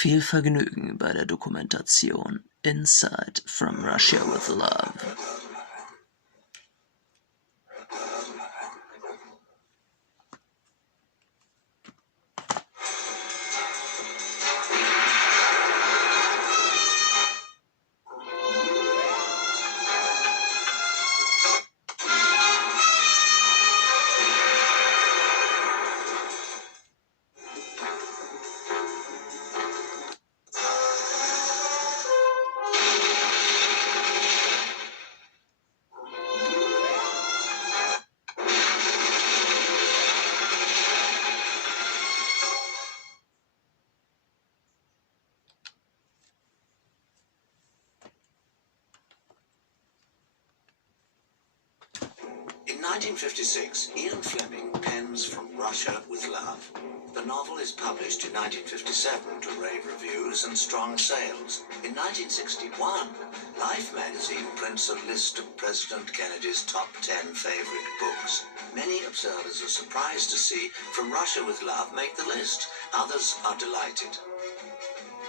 Viel Vergnügen bei der Dokumentation Inside from Russia with Love. In 1956, Ian Fleming pens From Russia with Love. The novel is published in 1957 to rave reviews and strong sales. In 1961, Life magazine prints a list of President Kennedy's top 10 favorite books. Many observers are surprised to see From Russia with Love make the list. Others are delighted.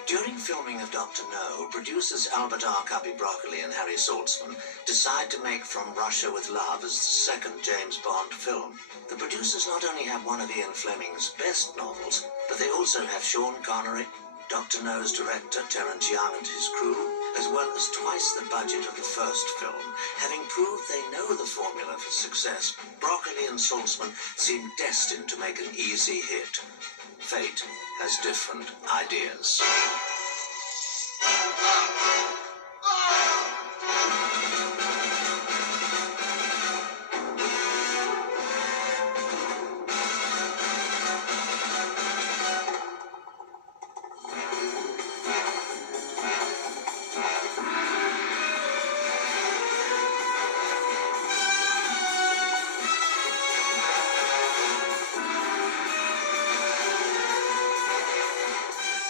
During filming of Dr. No, producers Albert R. Cubby Broccoli and Harry Saltzman decide to make From Russia with Love as the second James Bond film. The producers not only have one of Ian Fleming's best novels, but they also have Sean Connery, Dr. No's director Terence Young and his crew, as well as twice the budget of the first film. Having proved they know the formula for success, Broccoli and Saltzman seem destined to make an easy hit. Fate has different ideas.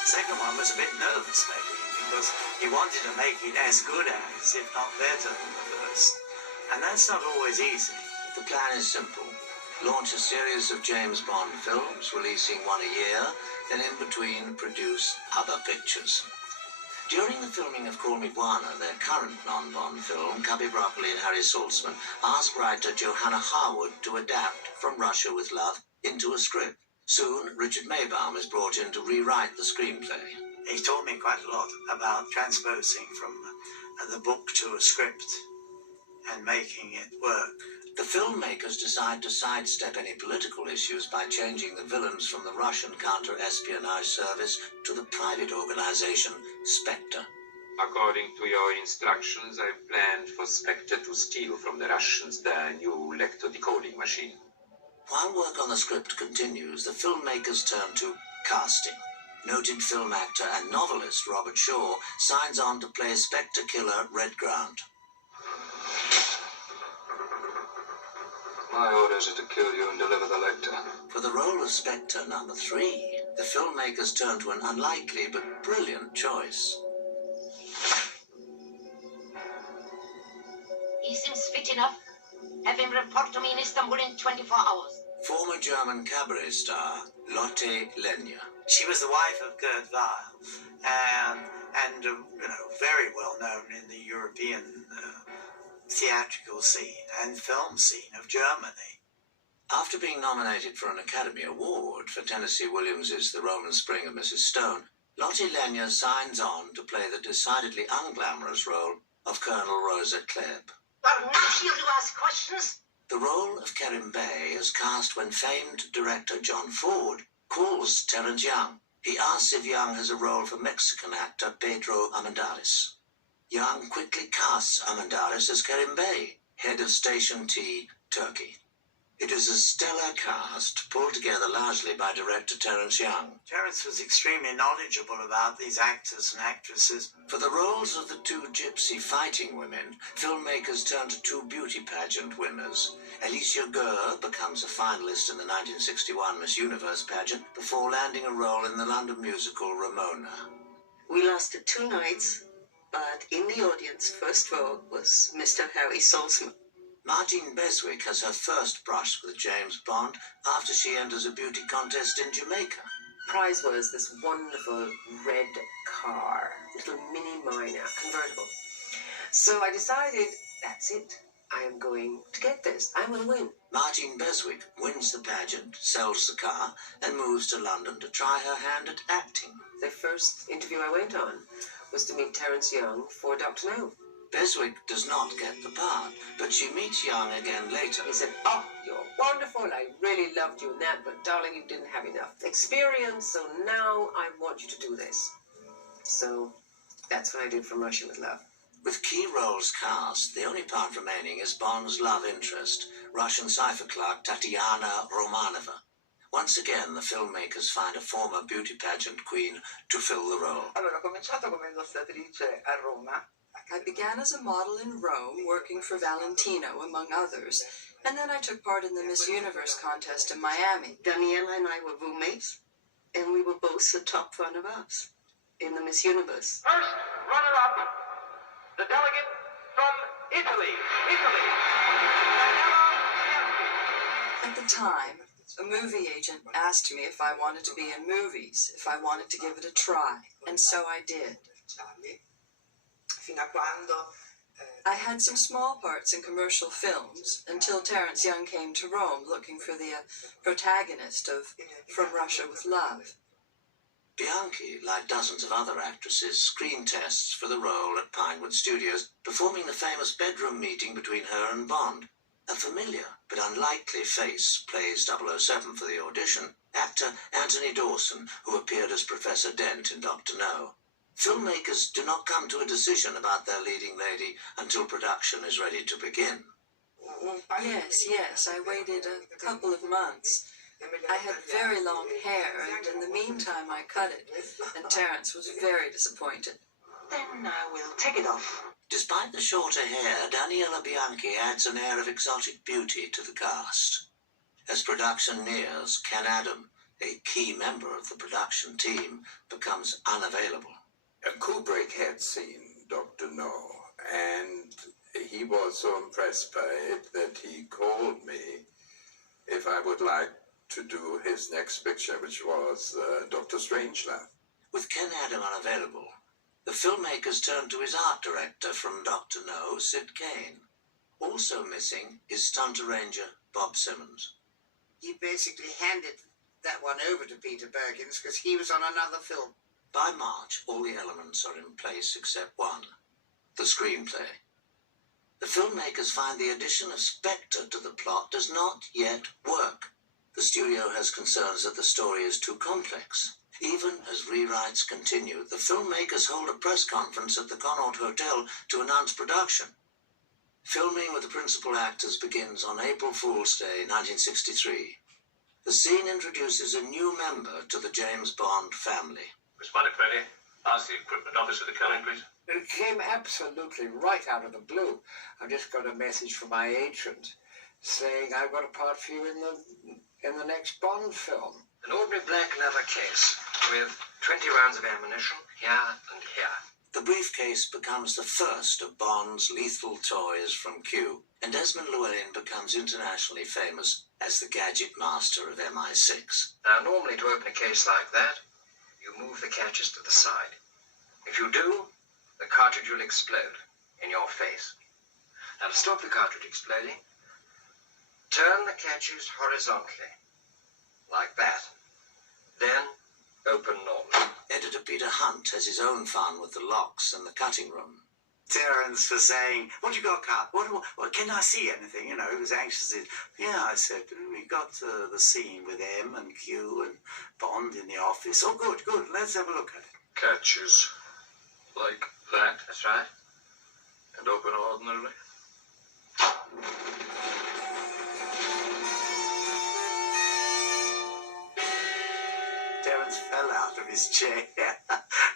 Second one was a bit nervous maybe because he wanted to make it as good as, if not better than the first. And that's not always easy. The plan is simple. Launch a series of James Bond films, releasing one a year, then in between produce other pictures. During the filming of Call Me Buana, their current non-Bond film, Cubby Broccoli and Harry Saltzman asked writer Johanna Harwood to adapt From Russia with Love into a script. Soon, Richard Maybaum is brought in to rewrite the screenplay. He taught me quite a lot about transposing from the book to a script and making it work. The filmmakers decide to sidestep any political issues by changing the villains from the Russian counter-espionage service to the private organization Spectre. According to your instructions, I planned for Spectre to steal from the Russians their new lector-decoding machine. While work on the script continues, the filmmakers turn to casting. Noted film actor and novelist Robert Shaw signs on to play Spectre killer Red Grant. My orders are to kill you and deliver the lector. For the role of Spectre number 3, the filmmakers turn to an unlikely but brilliant choice. He seems fit enough. Have him report to me in Istanbul in 24 hours. Former German cabaret star Lotte Lenya. She was the wife of Gerd Weil and very well known in the European theatrical scene and film scene of Germany. After being nominated for an Academy Award for Tennessee Williams's The Roman Spring of Mrs. Stone, Lotte Lenya signs on to play the decidedly unglamorous role of Colonel Rosa Klebb. I'm not here to ask questions. The role of Kerim Bey is cast when famed director John Ford calls Terence Young. He asks if Young has a role for Mexican actor Pedro Armendariz. Young quickly casts Armendariz as Kerim Bey, head of Station T, Turkey. It is a stellar cast, pulled together largely by director Terence Young. Terence was extremely knowledgeable about these actors and actresses. For the roles of the two gypsy fighting women, filmmakers turn to two beauty pageant winners. Alicia Gurr becomes a finalist in the 1961 Miss Universe pageant before landing a role in the London musical Ramona. We lasted 2 nights, but in the audience, first row was Mr. Harry Saltzman. Martine Beswick has her first brush with James Bond after she enters a beauty contest in Jamaica. prize was this wonderful red car, little mini minor, convertible. So I decided, that's it. I am going to get this. I will win. Martine Beswick wins the pageant, sells the car, and moves to London to try her hand at acting. The first interview I went on was to meet Terence Young for Dr. No. Beswick does not get the part, but she meets Young again later. He said, oh, you're wonderful. I really loved you in that, but darling, you didn't have enough experience, so now I want you to do this. So that's what I did from Russia with Love. With key roles cast, the only part remaining is Bond's love interest, Russian cipher clerk Tatiana Romanova. Once again, the filmmakers find a former beauty pageant queen to fill the role. Allora, ho cominciato come illustratrice a Roma. I began as a model in Rome, working for Valentino, among others, and then I took part in the Miss Universe contest in Miami. Daniela and I were roommates, and we were both the top runner-ups in the Miss Universe. First runner-up, the delegate from Italy. At the time, a movie agent asked me if I wanted to be in movies, if I wanted to give it a try, and so I did. Fino a quando I had some small parts in commercial films until Terence Young came to Rome looking for the protagonist of From Russia with Love. Bianchi, like dozens of other actresses, screen tests for the role at Pinewood Studios, performing the famous bedroom meeting between her and Bond. A familiar but unlikely face plays 007 for the audition, actor Anthony Dawson, who appeared as Professor Dent in Dr. No. Filmmakers do not come to a decision about their leading lady until production is ready to begin. Yes, I waited a couple of months. I had very long hair, and in the meantime I cut it, and Terence was very disappointed. Then I will take it off. Despite the shorter hair, Daniela Bianchi adds an air of exotic beauty to the cast. As production nears, Ken Adam, a key member of the production team, becomes unavailable. Kubrick had seen Dr. No, and he was so impressed by it that he called me if I would like to do his next picture, which was Dr. Strangelove. With Ken Adam unavailable, the filmmakers turn to his art director from Dr. No, Sid Kane. Also missing is stunt arranger Bob Simmons. He basically handed that one over to Peter Perkins because he was on another film. By March, all the elements are in place except one, the screenplay. The filmmakers find the addition of Spectre to the plot does not yet work. The studio has concerns that the story is too complex. Even as rewrites continue, the filmmakers hold a press conference at the Connaught Hotel to announce production. Filming with the principal actors begins on April Fool's Day, 1963. The scene introduces a new member to the James Bond family. Miss Moneypenny, ask the equipment officer to come in, please. It came absolutely right out of the blue. I just got a message from my agent saying I've got a part for you in the next Bond film. An ordinary black leather case with 20 rounds of ammunition here and here. The briefcase becomes the first of Bond's lethal toys from Q, and Desmond Llewellyn becomes internationally famous as the gadget master of MI6. Now, normally to open a case like that, you move the catches to the side. If you do, the cartridge will explode in your face. Now, to stop the cartridge exploding, turn the catches horizontally, like that. Then, open normally. Editor Peter Hunt has his own fun with the locks and the cutting room. Terence for saying, what you got cut? What, can I see anything? You know, he was anxious. Yeah, I said, we got the scene with M and Q and Bond in the office. Oh, good, let's have a look at it. Catches like that. That's right. And open ordinarily. Terence fell out of his chair,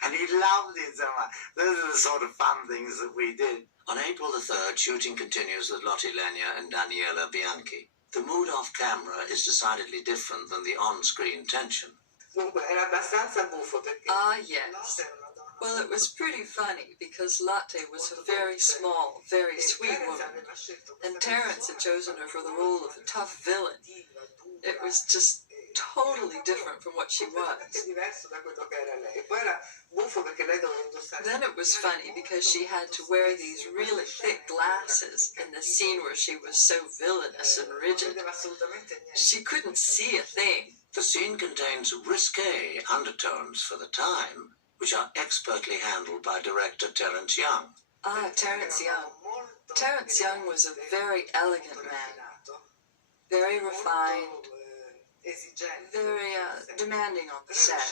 and he loved it so much. Those are the sort of fun things that we did. On April the 3rd, shooting continues with Lotte Lenya and Daniela Bianchi. The mood off camera is decidedly different than the on-screen tension. Ah, yes. Well, it was pretty funny because Lotte was a very small, very sweet woman, and Terence had chosen her for the role of a tough villain. It was just totally different from what she was. Then it was funny because she had to wear these really thick glasses in the scene where she was so villainous and rigid. She couldn't see a thing. The scene contains risque undertones for the time, which are expertly handled by director Terence Young. Ah, Terence Young. Terence Young was a very elegant man, very refined, very demanding on the set,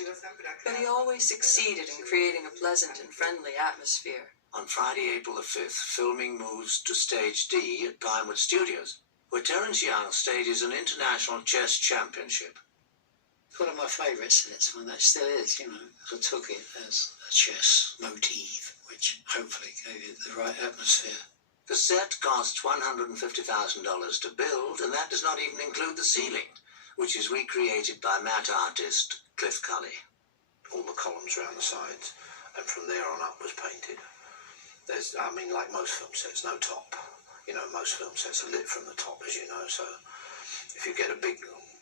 but he always succeeded in creating a pleasant and friendly atmosphere. On Friday, April the 5th, filming moves to Stage D at Pinewood Studios, where Terence Young stages an international chess championship. One of my favourite sets, and that still is, you know. I took it as a chess motif, which hopefully gave it the right atmosphere. The set costs $150,000 to build, and that does not even include the ceiling, which is recreated by matte artist Cliff Cully. All the columns around the sides, and from there on up was painted. There's, I mean, like most film sets, no top. You know, most film sets are lit from the top, as you know, so if you get a big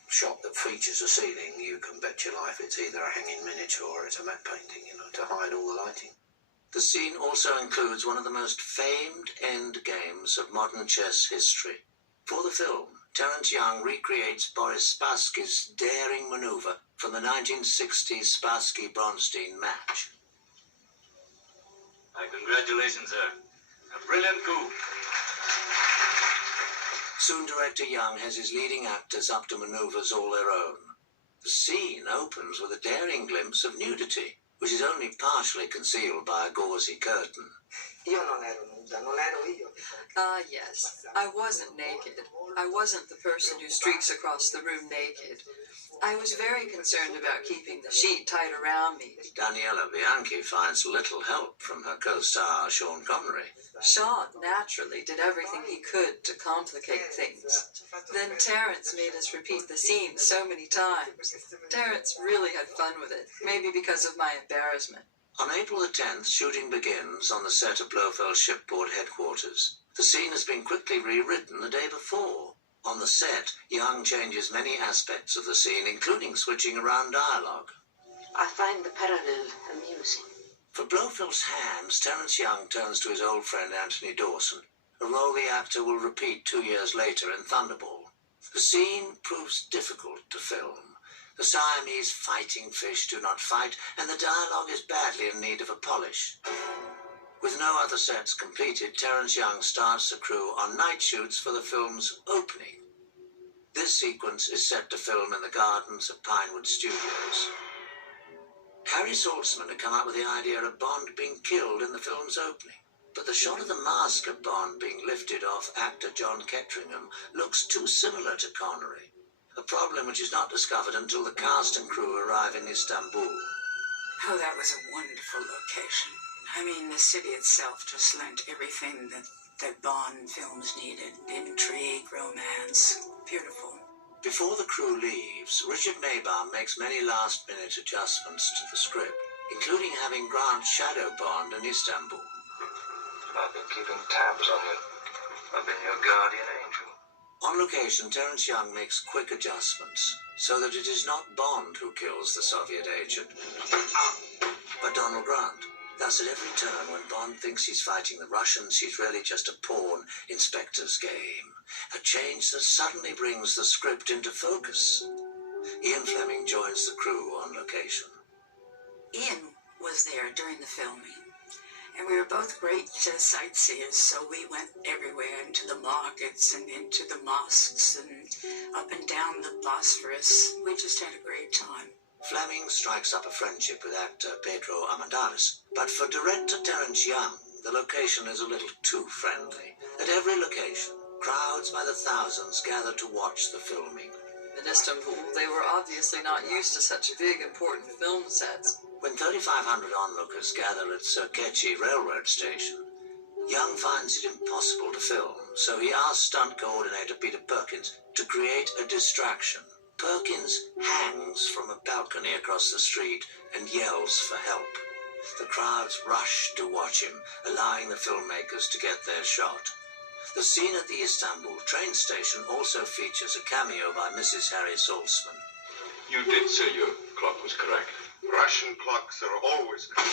shot that features a ceiling, you can bet your life it's either a hanging miniature or it's a matte painting, you know, to hide all the lighting. The scene also includes one of the most famed end games of modern chess history. For the film, Terence Young recreates Boris Spassky's daring maneuver from the 1960 Spassky-Bronstein match. Congratulations, sir. A brilliant coup. Soon director Young has his leading actors up to maneuvers all their own. The scene opens with a daring glimpse of nudity, which is only partially concealed by a gauzy curtain. Ah, yes. I wasn't naked. I wasn't the person who streaks across the room naked. I was very concerned about keeping the sheet tight around me. Daniela Bianchi finds little help from her co-star Sean Connery. Sean, naturally, did everything he could to complicate things. Then Terence made us repeat the scene so many times. Terence really had fun with it, maybe because of my embarrassment. On April the 10th, shooting begins on the set of Blofeld Shipboard headquarters. The scene has been quickly rewritten the day before. On the set, Young changes many aspects of the scene, including switching around dialogue. I find the parallel amusing. For Blofeld's hands, Terence Young turns to his old friend Anthony Dawson, a role the actor will repeat 2 years later in Thunderball. The scene proves difficult to film. The Siamese fighting fish do not fight, and the dialogue is badly in need of a polish. With no other sets completed, Terence Young starts the crew on night shoots for the film's opening. This sequence is set to film in the gardens of Pinewood Studios. Harry Saltzman had come up with the idea of Bond being killed in the film's opening, but the shot of the mask of Bond being lifted off actor John Ketteringham looks too similar to Connery, a problem which is not discovered until the cast and crew arrive in Istanbul. Oh, that was a wonderful location. I mean, the city itself just lent everything that Bond films needed. Intrigue, romance, beautiful. Before the crew leaves, Richard Maybaum makes many last-minute adjustments to the script, including having Grant shadow Bond in Istanbul. I've been keeping tabs on you. I've been your guardian angel. On location, Terence Young makes quick adjustments, so that it is not Bond who kills the Soviet agent, but Donald Grant. Thus, at every turn, when Bond thinks he's fighting the Russians, he's really just a pawn in Spectre's game. A change that suddenly brings the script into focus. Ian Fleming joins the crew on location. Ian was there during the filming, and we were both great sightseers, so we went everywhere, into the markets and into the mosques and up and down the Bosphorus. We just had a great time. Fleming strikes up a friendship with actor Pedro Armendáriz, but for director Terence Young, the location is a little too friendly. At every location, crowds by the thousands gather to watch the filming. In Istanbul, they were obviously not used to such big, important film sets. When 3,500 onlookers gather at Sirkechi railroad station, Young finds it impossible to film, so he asks stunt coordinator Peter Perkins to create a distraction. Perkins hangs from a balcony across the street and yells for help. The crowds rush to watch him, allowing the filmmakers to get their shot. The scene at the Istanbul train station also features a cameo by Mrs. Harry Saltzman. You did say your clock was correct. Russian clocks are always correct.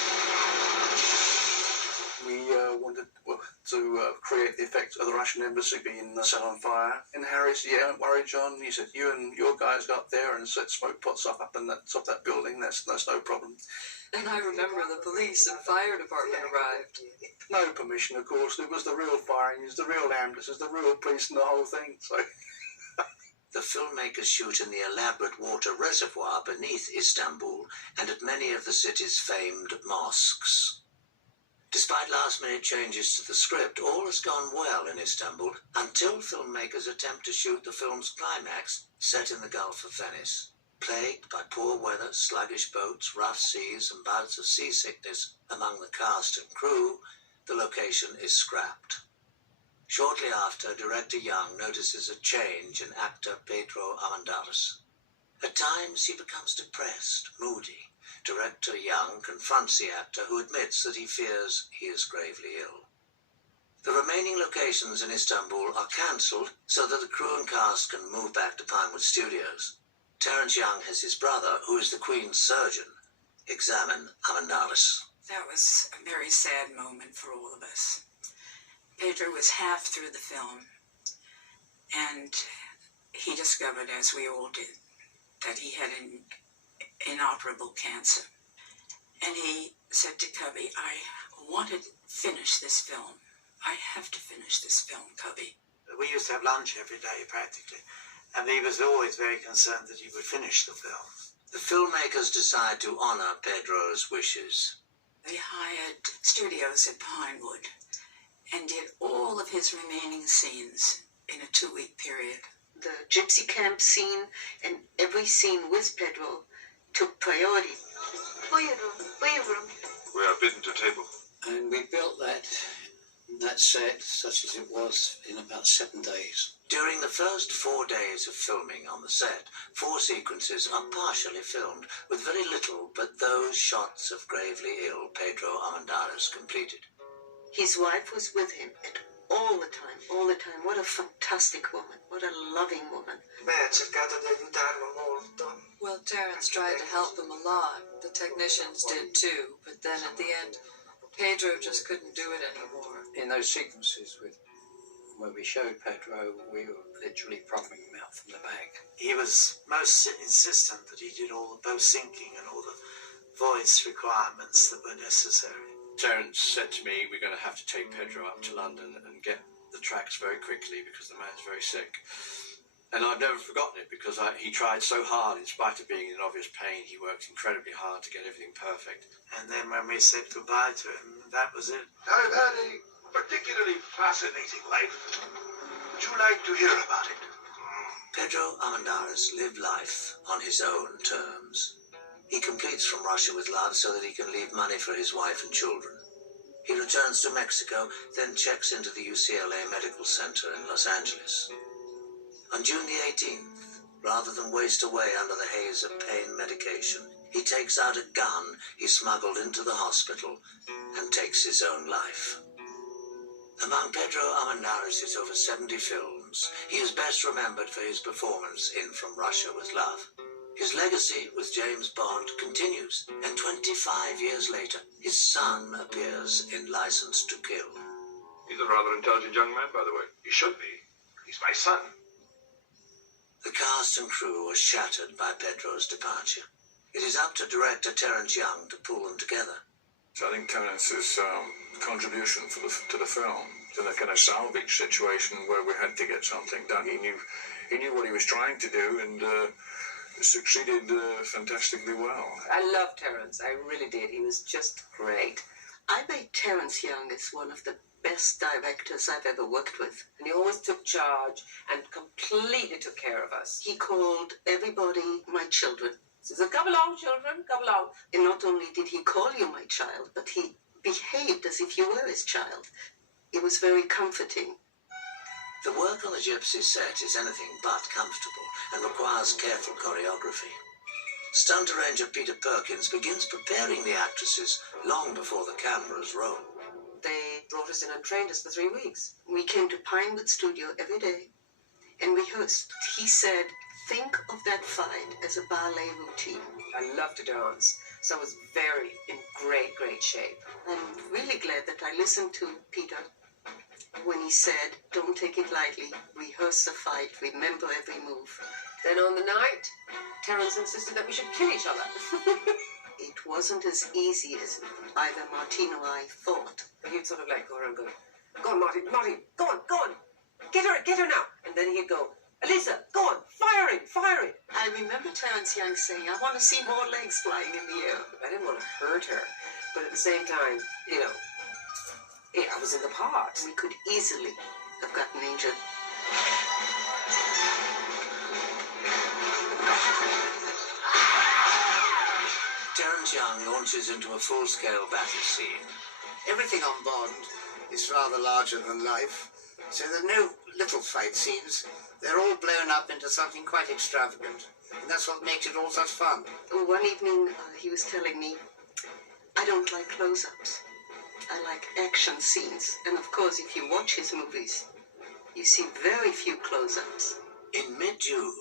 We wanted to create the effect of the Russian embassy being set on fire. And Harry said, yeah, don't worry, John. He said, you and your guys go up there and set smoke pots up in that top of that building. That's no problem. And I remember the police and fire department arrived. No permission, of course. It was the real fire engines, the real ambulances, the real police and the whole thing. So The filmmakers shoot in the elaborate water reservoir beneath Istanbul and at many of the city's famed mosques. Despite last-minute changes to the script, all has gone well in Istanbul until filmmakers attempt to shoot the film's climax set in the Gulf of Venice. Plagued by poor weather, sluggish boats, rough seas, and bouts of seasickness among the cast and crew, the location is scrapped. Shortly after, director Young notices a change in actor Pedro Armendáriz. At times, he becomes depressed, moody. Director Young confronts the actor, who admits that he fears he is gravely ill. The remaining locations in Istanbul are cancelled so that the crew and cast can move back to Pinewood Studios. Terence Young has his brother, who is the Queen's surgeon, examine Armendáriz. That was a very sad moment for all of us. Pedro was half through the film, and he discovered, as we all did, that he had an inoperable cancer. And he said to Cubby, I want to finish this film. I have to finish this film, Cubby. We used to have lunch every day, practically, and he was always very concerned that he would finish the film. The filmmakers decide to honour Pedro's wishes. They hired studios at Pinewood and did all of his remaining scenes in a 2-week period. The gypsy camp scene and every scene with Pedro took priority. Buyurun. We are bidden to table. And we built that set, such as it was, in about 7 days. During the first 4 days of filming on the set, 4 sequences are partially filmed, with very little but those shots of gravely ill Pedro Armendáriz completed. His wife was with him all the time. What a fantastic woman. What a loving woman. Well, Terence tried to help them a lot. The technicians did too, but then at the end, Pedro just couldn't do it anymore. In those sequences where we showed Pedro, we were literally propping him out from the back. He was most insistent that he did all the bow sinking and all the voice requirements that were necessary. Terence said to me, we're going to have to take Pedro up to London and get the tracks very quickly because the man's very sick. And I've never forgotten it because he tried so hard, in spite of being in obvious pain. He worked incredibly hard to get everything perfect. And then when we said goodbye to him, that was it. I've had a particularly fascinating life. Would you like to hear about it? Pedro Armendáriz lived life on his own terms. He completes From Russia with Love so that he can leave money for his wife and children. He returns to Mexico, then checks into the UCLA Medical Center in Los Angeles. On June the 18th, rather than waste away under the haze of pain medication, he takes out a gun he smuggled into the hospital and takes his own life. Among Pedro Armendáriz's over 70 films, he is best remembered for his performance in From Russia with Love. His legacy with James Bond continues, and 25 years later, his son appears in License to Kill. He's a rather intelligent young man, by the way. He should be. He's my son. The cast and crew are shattered by Pedro's departure. It is up to director Terence Young to pull them together. So I think Terence's contribution to the film, to the kind of salvage situation where we had to get something done. He knew what he was trying to do and succeeded fantastically well. I love Terence. I really did. He was just great. I rate Terence Young as one of the best directors I've ever worked with. And he always took charge and completely took care of us. He called everybody my children. He said, come along, children, come along. And not only did he call you my child, but he behaved as if you were his child. It was very comforting. The work on the Gypsy set is anything but comfortable and requires careful choreography. Stunt arranger Peter Perkins begins preparing the actresses long before the cameras roll. They brought us in and trained us for 3 weeks. We came to Pinewood Studio every day and rehearsed. He said, think of that fight as a ballet routine. I love to dance, so I was in great shape. I'm really glad that I listened to Peter when he said, don't take it lightly, rehearse the fight, remember every move. Then on the night, Terence insisted that we should kill each other. It wasn't as easy as either Martine or I thought. He'd sort of like go around going, go on, Marty, go on. Get her now. And then he'd go, Elisa, go on, fire it. I remember Terence Young saying, I want to see more legs flying in the air. I didn't want to hurt her, but at the same time, I was in the part. We could easily have gotten injured. Terence Young launches into a full-scale battle scene. Everything on Bond is rather larger than life, so there are no little fight scenes. They're all blown up into something quite extravagant, and that's what makes it all such fun. One evening, he was telling me, I don't like close-ups. I like action scenes. And of course, if you watch his movies, you see very few close-ups. In mid-June,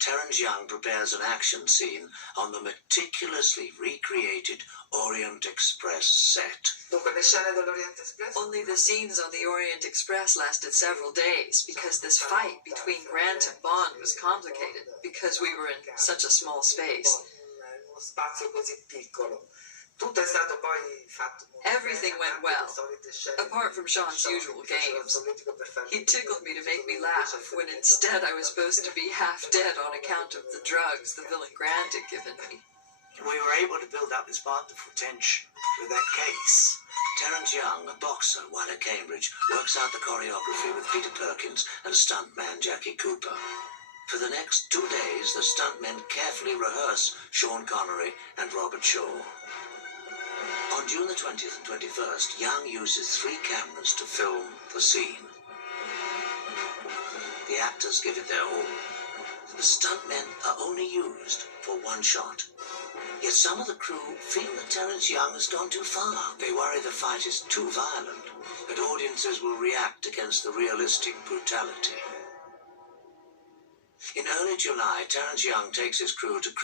Terence Young prepares an action scene on the meticulously recreated Orient Express set. Only the scenes on the Orient Express lasted several days because this fight between Grant and Bond was complicated because we were in such a small space. Everything went well, apart from Sean's usual games. He tickled me to make me laugh when instead I was supposed to be half dead on account of the drugs the villain Grant had given me. We were able to build up this wonderful tension with that case. Terence Young, a boxer while at Cambridge, works out the choreography with Peter Perkins and stuntman Jackie Cooper. For the next 2 days, the stuntmen carefully rehearse Sean Connery and Robert Shaw. On June the 20th and 21st, Young uses 3 cameras to film the scene. The actors give it their all. The stuntmen are only used for 1 shot. Yet some of the crew feel that Terence Young has gone too far. They worry the fight is too violent, that audiences will react against the realistic brutality. In early July, Terence Young takes his crew to